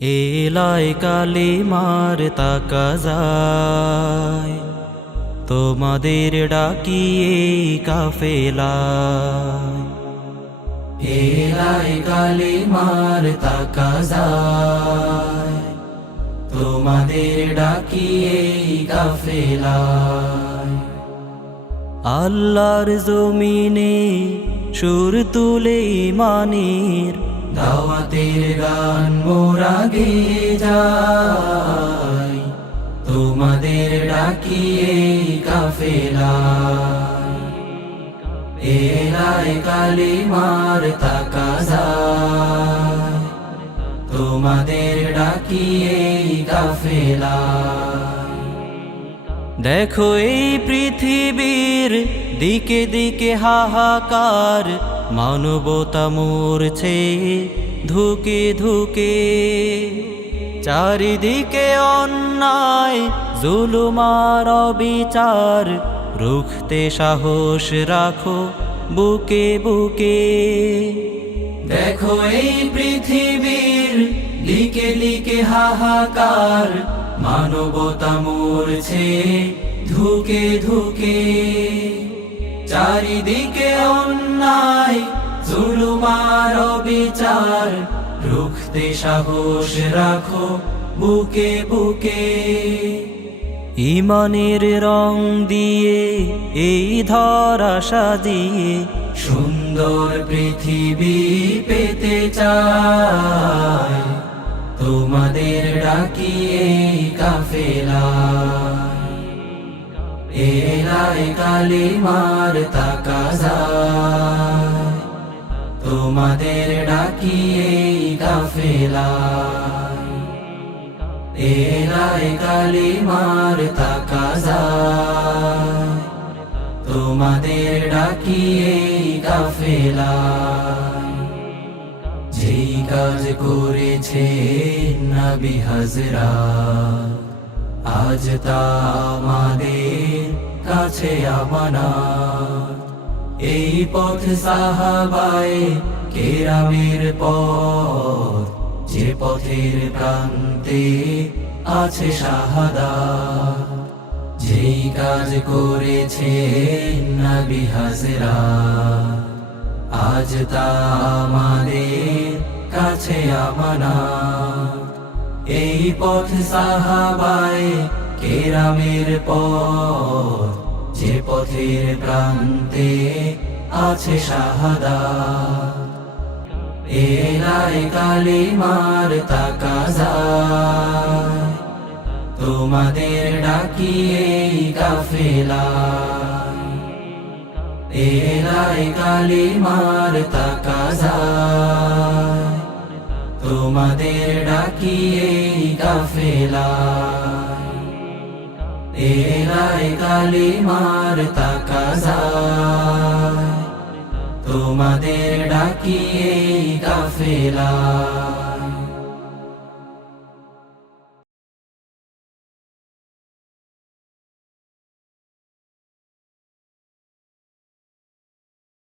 এলায় কালিমার তাকাজায় তোমাদের ডাকিয়ে কাফেলায়। এলায় কালিমার তাকাজায় তোমাদের ডাকিয়ে কাফেলায়। আল্লাহর জমিনে সুর তুলে ইমানের দাওয়াতের গান মোরা গেয়ে যাই তোমাদের ডাকিয়ে কাফেলায়। এলায় কালিমার তাকাজায় তোমাদের ডাকিয়ে কাফেলায়। দেখো এই পৃথিবীর দিকে দিকে হাহাকার, মানবতা মরছে ধুকে ধুকে। চারিদিকে অন্যায় জুলুমার অবিচার, রুখতে সাহস রাখো বুকে বুকে। দেখো এই পৃথিবীর দিকে দিকে হাহাকার, মানবতা মরছে ধুকে ধুকে। চারিদিকে অন্যায় জুলুমার অবিচার, রুখতে সাহস রাখো বুকে বুকে। ইমানের রং দিয়ে এই ধরা সাজিয়ে সুন্দর পৃথিবী পেতে চাই তোমাদের ডাকিয়ে কাফেলায়। এলায় কালিমার তাকাজায় তোমাদের ডাকিয়ে কাফেলায়। এলায় কালিমার তাকাজায় তোমাদের ডাকিয়ে কাফেলায়। যেই কাজ করেছে নবী হযরত, আজ তা আমাদের কাছে আমানত। এই পথ সাহাবায়ে কেরামের পথ, যে পথের প্রান্তে আছে শাহাদাত। যেই কাজ করেছে নবী হযরত, আজ তা আমাদের কাছে আমানত। এই পথ সাহাবায়ে কেরামের পথ, যে পথের প্রান্তে আছে শাহাদাত। এলায় কালিমার তাকাজায় তোমাদের ডাকিয়ে কাফেলায়। এলায় কালিমার তাকাজায় তোমাদের ডাকিয়ে কাফেলায়। এলায় কালিমার তাকাজায় তোমাদের ডাকিয়ে কাফেলায়।